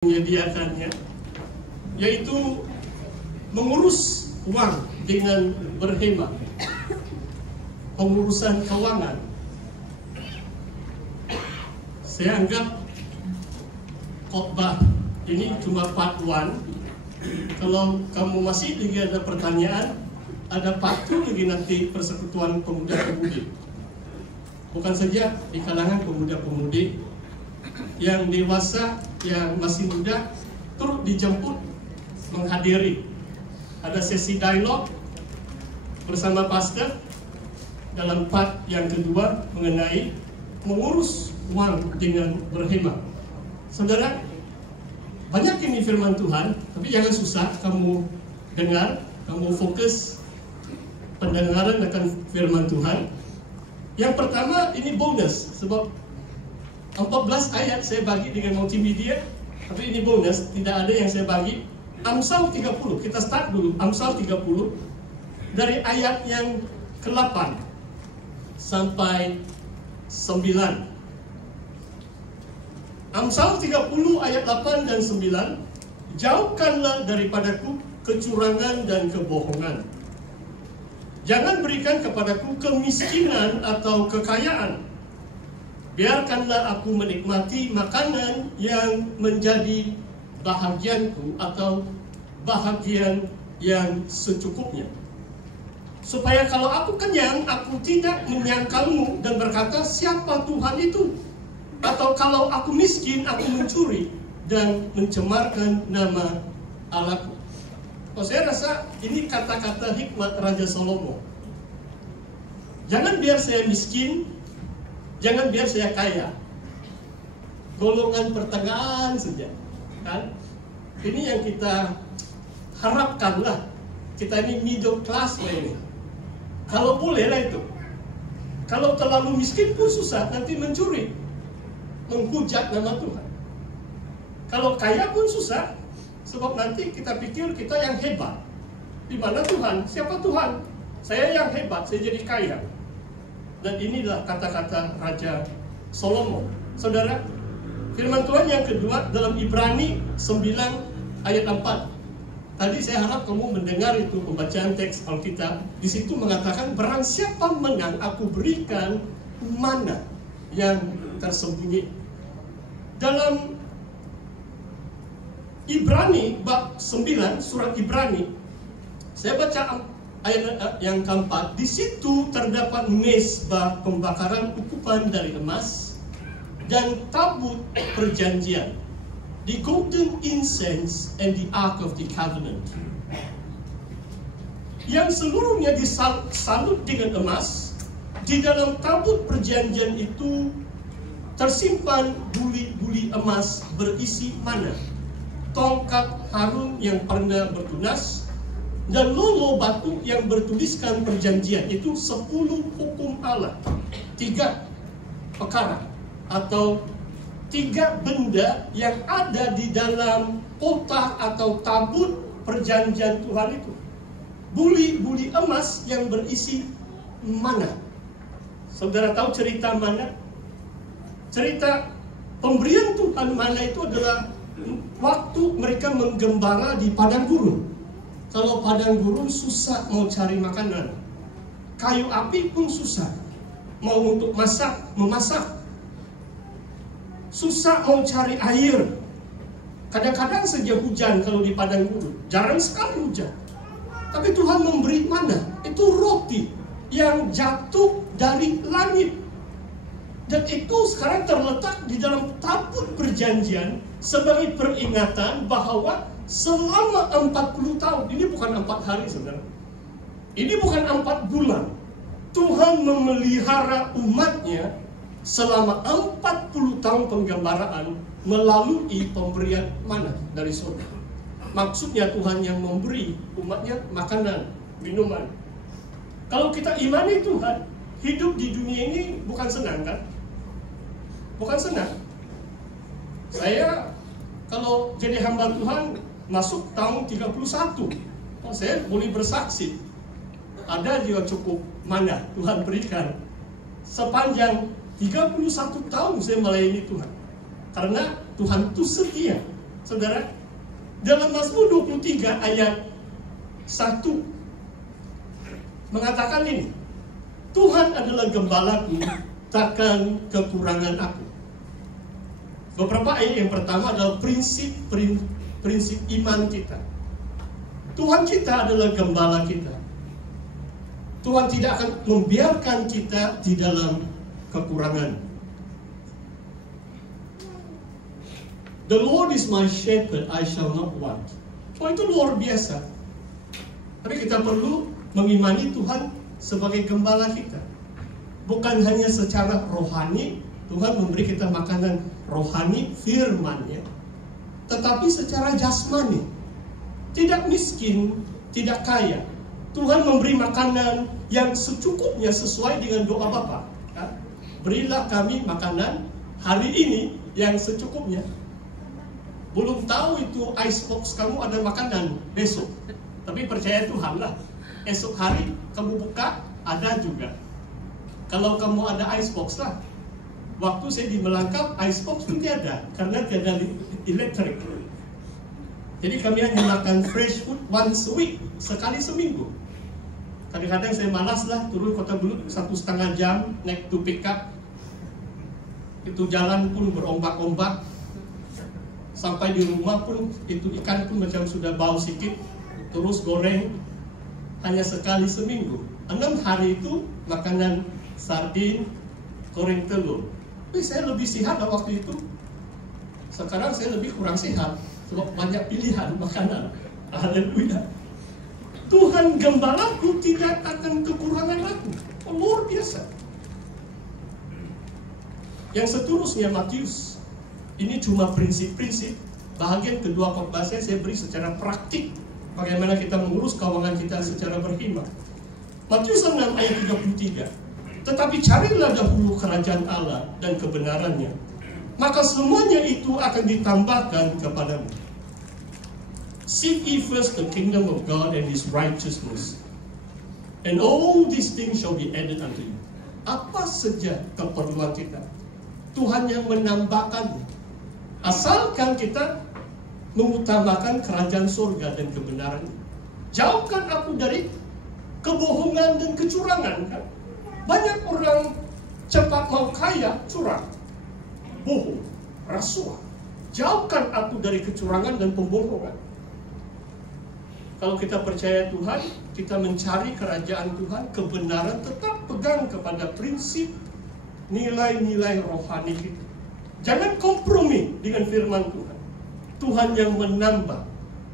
menyediakannya, yaitu mengurus uang dengan berhemat, pengurusan keuangan. Saya anggap khotbah ini cuma part 1. Kalau kamu masih lagi ada pertanyaan, ada part 2 lagi nanti persekutuan pemuda-pemudi. Bukan saja di kalangan pemuda-pemudi, yang dewasa, yang masih muda turut dijemput menghadiri. Ada sesi dialog bersama pastor dalam part yang kedua mengenai mengurus uang dengan berhemat. Saudara, banyak ini firman Tuhan, tapi jangan susah kamu dengar, kamu fokus pendengaran akan firman Tuhan. Yang pertama ini bonus, sebab 14 ayat saya bagi dengan multimedia, tapi ini bonus, tidak ada yang saya bagi. Amsal 30, kita start dulu. Amsal 30 dari ayat yang ke-8 sampai 9. Amsal 30 ayat 8 dan 9. Jauhkanlah daripadaku kecurangan dan kebohongan. Jangan berikan kepadaku kemiskinan atau kekayaan. Biarkanlah aku menikmati makanan yang menjadi bahagianku atau bahagian yang secukupnya. Supaya kalau aku kenyang, aku tidak menyangkalmu dan berkata, siapa Tuhan itu? Atau kalau aku miskin, aku mencuri dan mencemarkan nama Allahku. Oh, saya rasa ini kata-kata hikmat Raja Salomo. Jangan biar saya miskin, jangan biar saya kaya. Golongan pertengahan saja, kan? Ini yang kita harapkan lah. Kita ini middle class lah ini. Kalau boleh lah itu. Kalau terlalu miskin pun susah, nanti mencuri, menghujat nama Tuhan. Kalau kaya pun susah, sebab nanti kita pikir kita yang hebat. Di mana Tuhan? Siapa Tuhan? Saya yang hebat, saya jadi kaya. Dan inilah kata-kata Raja Salomo. Saudara, firman Tuhan yang kedua dalam Ibrani 9 ayat 4. Tadi saya harap kamu mendengar itu pembacaan teks Alkitab. Di situ mengatakan, barang siapa menang, aku berikan mana yang tersembunyi. Dalam Ibrani bab 9, surat Ibrani, saya baca ayat yang keempat. Di situ terdapat mezbah pembakaran ukupan dari emas dan tabut perjanjian, the golden incense and the ark of the covenant, yang seluruhnya disalut dengan emas. Di dalam tabut perjanjian itu tersimpan buli-buli emas berisi mana, tongkat Harun yang pernah bertunas, dan lolo batu yang bertuliskan perjanjian. Itu 10 hukum Allah. 3 perkara atau 3 benda yang ada di dalam kotak atau tabut perjanjian Tuhan itu. Buli-buli emas yang berisi mana. Saudara tahu cerita mana? Cerita pemberian Tuhan mana itu adalah waktu mereka menggembala di padang gurun. Kalau padang gurun susah mau cari makanan, kayu api pun susah. Mau untuk memasak, susah mau cari air. Kadang-kadang saja hujan kalau di padang gurun, jarang sekali hujan. Tapi Tuhan memberi mana? Itu roti yang jatuh dari langit. Dan itu sekarang terletak di dalam tabut perjanjian sebagai peringatan bahwa selama 40 tahun, ini bukan 4 hari saudara, ini bukan 4 bulan, Tuhan memelihara umatnya selama 40 tahun penggembaraan melalui pemberian mana dari surga. Maksudnya Tuhan yang memberi umatnya makanan, minuman. Kalau kita imani Tuhan, hidup di dunia ini bukan senang kan? Bukan senang. Saya kalau jadi hamba Tuhan masuk tahun 31, saya boleh bersaksi. Ada juga cukup mana Tuhan berikan. Sepanjang 31 tahun saya melayani Tuhan. Karena Tuhan itu setia. Saudara, dalam Mazmur 23 ayat 1 mengatakan ini, Tuhan adalah gembalaku, takkan kekurangan aku. Beberapa ayat yang pertama adalah prinsip iman kita. Tuhan kita adalah gembala kita. Tuhan tidak akan membiarkan kita di dalam kekurangan. The Lord is my shepherd, I shall not want. Oh, itu luar biasa. Tapi kita perlu mengimani Tuhan sebagai gembala kita. Bukan hanya secara rohani, Tuhan memberi kita makanan rohani, firman-Nya, tetapi secara jasmani. Tidak miskin, tidak kaya. Tuhan memberi makanan yang secukupnya sesuai dengan doa Bapa. Berilah kami makanan hari ini yang secukupnya. Belum tahu itu icebox kamu ada makanan besok. Tapi percaya Tuhan lah. Esok hari kamu buka, ada juga. Kalau kamu ada icebox lah. Waktu saya di Melangkap, icebox pun tiada. Karena tiada elektrik. Jadi kami hanya makan fresh food once a week. Sekali seminggu. Kadang-kadang saya malas lah turun Kota Belud 1,5 jam naik to pick up. Itu jalan pun berombak-ombak. Sampai di rumah pun itu ikan pun macam sudah bau sedikit. Terus goreng hanya sekali seminggu. 6 hari itu makanan sardin, goreng telur. Tapi saya lebih sehat waktu itu. Sekarang saya lebih kurang sehat sebab banyak pilihan makanan. Haleluya. Tuhan gembalaku, tidak akan kekurangan aku. Oh, luar biasa. Yang seterusnya Matius. Ini cuma prinsip-prinsip. Bahagian kedua khotbah saya beri secara praktik bagaimana kita mengurus keuangan kita secara berkhidmat. Matius 6 ayat 33. Tetapi carilah dahulu kerajaan Allah dan kebenarannya, maka semuanya itu akan ditambahkan kepadamu. Seek ye first the kingdom of God and His righteousness, and all these things shall be added unto you. Apa saja keperluan kita, Tuhan yang menambahkannya. Asalkan kita mengutamakan kerajaan surga dan kebenaran. Jauhkan aku dari kebohongan dan kecurangan. Kan? Banyak orang cepat mau kaya, curang, bohong, rasuah. Jauhkan aku dari kecurangan dan pembohongan. Kalau kita percaya Tuhan, kita mencari kerajaan Tuhan, kebenaran, tetap pegang kepada prinsip nilai-nilai rohani kita. Jangan kompromi dengan firman Tuhan. Tuhan yang menambah.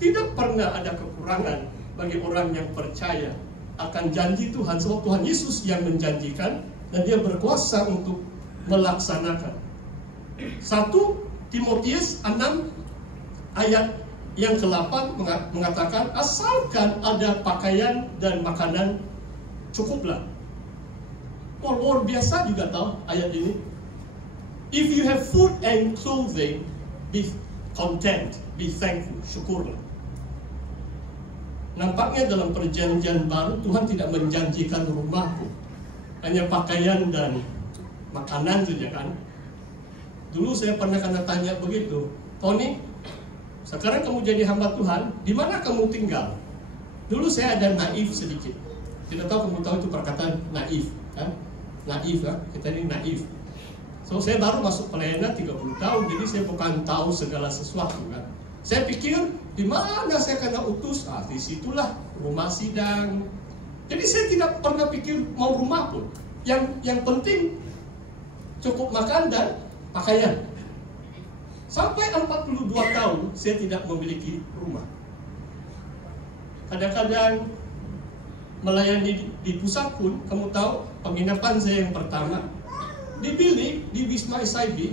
Tidak pernah ada kekurangan bagi orang yang percaya akan janji Tuhan. Sebab Tuhan Yesus yang menjanjikan dan Dia berkuasa untuk melaksanakan. 1 Timotius 6 ayat yang ke-8 mengatakan, asalkan ada pakaian dan makanan, cukuplah. Oh, luar biasa juga tahu ayat ini. If you have food and clothing, be content, be thankful, syukurlah. Nampaknya dalam perjanjian baru Tuhan tidak menjanjikan rumahku, hanya pakaian dan makanan saja kan. Dulu saya pernah tanya begitu, Tony, sekarang kamu jadi hamba Tuhan, di mana kamu tinggal? Dulu saya ada naif sedikit. Tidak tahu kamu tahu itu perkataan naif kan? Naif kan? Kita ini naif. So saya baru masuk pelayanan 30 tahun, jadi saya bukan tahu segala sesuatu kan. Saya pikir di mana saya kena utus, di situlah rumah sidang. Jadi saya tidak pernah pikir mau rumah pun. Yang penting cukup makan dan pakaian. Sampai 42 tahun saya tidak memiliki rumah. Kadang-kadang melayani di pusat pun, kamu tahu penginapan saya yang pertama di bilik di Wisma SIB,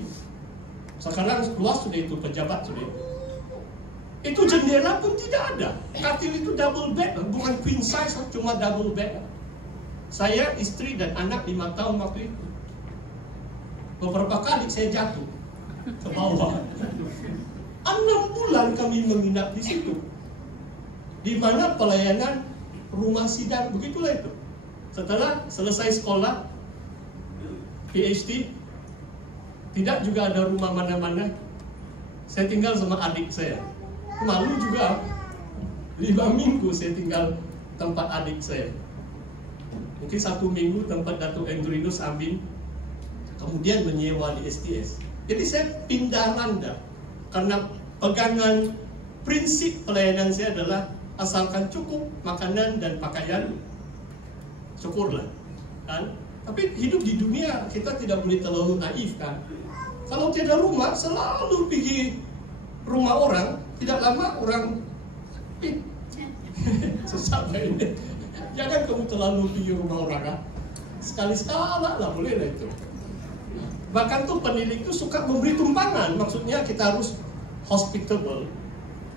sekarang luas sudah itu, pejabat sudah. Itu jendela pun tidak ada. Katil itu double bed, bukan queen size, cuma double bed. Saya, istri dan anak 5 tahun waktu itu. Beberapa kali saya jatuh ke bawah. 6 bulan kami menginap di situ. Di mana pelayanan rumah sidang, begitulah itu. Setelah selesai sekolah PhD, tidak juga ada rumah mana-mana. Saya tinggal sama adik saya. Malu juga. 5 minggu saya tinggal tempat adik saya. Mungkin 1 minggu tempat Datuk Endrinus Amin. Kemudian menyewa di STS. Jadi saya pindah randa. Karena pegangan prinsip pelayanan saya adalah asalkan cukup makanan dan pakaian, syukurlah. Kan? Tapi hidup di dunia kita tidak boleh terlalu naif kan. Kalau tiada rumah, selalu pergi rumah orang, tidak lama orang susah ini. Jangan kamu terlalu pergi rumah orang kan. Sekali-sekala lah boleh lah itu. Bahkan tuh penilik tuh suka memberi tumpangan, maksudnya kita harus hospitable.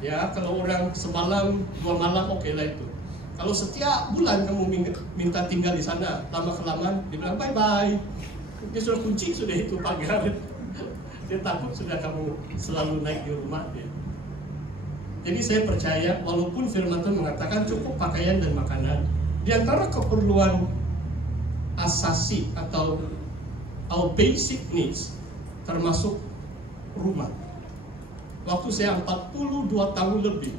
Ya, kalau orang semalam, 2 malam oke lah itu. Kalau setiap bulan kamu minta tinggal di sana, lama-kelamaan dia bilang bye-bye. Dia sudah kunci sudah itu pagar. Dia takut sudah kamu selalu naik di rumah dia. Jadi saya percaya walaupun firman Tuhan mengatakan cukup pakaian dan makanan, di antara keperluan asasi atau our basic needs termasuk rumah. Waktu saya 42 tahun lebih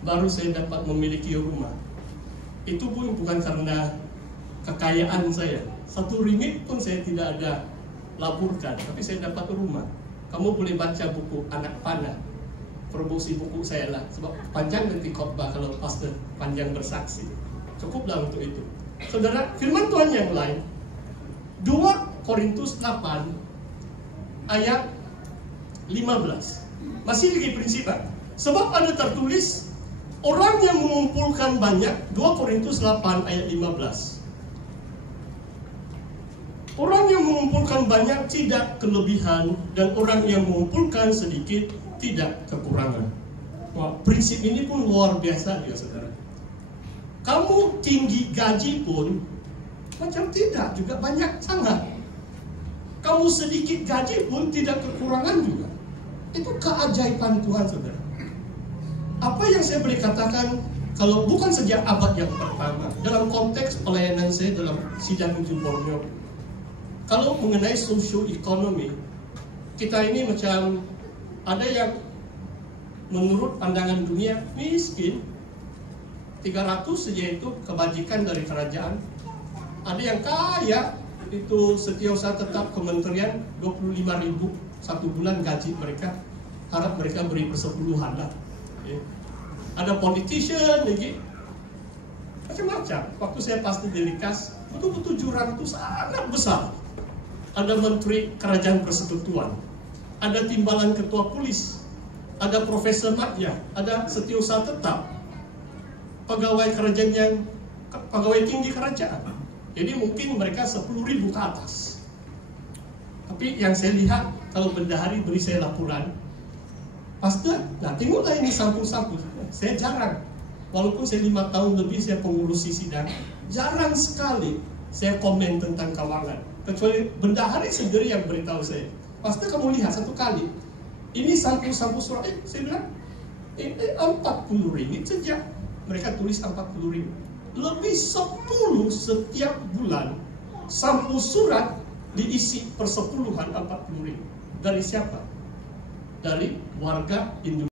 baru saya dapat memiliki rumah. Itu pun bukan karena kekayaan saya. 1 ringgit pun saya tidak ada laburkan, tapi saya dapat rumah. Kamu boleh baca buku Anak Panah, promosi buku saya lah, sebab panjang nanti khotbah kalau pastor panjang bersaksi. Cukuplah untuk itu. Saudara, firman Tuhan yang lain 2 Korintus 8 ayat 15 masih lagi prinsipnya. Sebab ada tertulis orang yang mengumpulkan banyak, 2 Korintus 8 ayat 15. Orang yang mengumpulkan banyak tidak kelebihan, dan orang yang mengumpulkan sedikit tidak kekurangan. Wah, prinsip ini pun luar biasa ya saudara. Kamu tinggi gaji pun macam tidak juga banyak sangat. Kamu sedikit gaji pun tidak kekurangan juga. Itu keajaiban Tuhan saudara. Apa yang saya boleh katakan kalau bukan sejak abad yang pertama, dalam konteks pelayanan saya dalam sidang Ujung Borneo, kalau mengenai sosioekonomi, kita ini macam ada yang menurut pandangan dunia miskin, 300 saja itu kebajikan dari kerajaan. Ada yang kaya, itu setiausaha tetap kementerian 25.000 1 bulan gaji mereka, harap mereka beri persepuluhan lah. Ada politician lagi, macam-macam. Waktu saya pastor di Likas, betul-betul jurang itu sangat besar. Ada menteri kerajaan persekutuan, ada timbalan ketua polis, ada profesor madya, ada setiausaha tetap, pegawai kerajaan yang pegawai tinggi kerajaan. Jadi mungkin mereka 10.000 ke atas. Tapi yang saya lihat, kalau bendahari beri saya laporan, pastor, nah tengoklah ini sampul-sampul. Saya jarang, walaupun saya 5 tahun lebih saya pengurusi sidang, jarang sekali saya komen tentang keuangan. Kecuali bendahari sendiri yang beritahu saya, pastor kamu lihat 1 kali, ini sampul-sampul surat, saya bilang, 40 ringgit sejak mereka tulis 40 ringgit. Lebih 10 setiap bulan, sampul surat diisi persepuluhan 40 ringgit. Dari siapa? Dari warga Indonesia.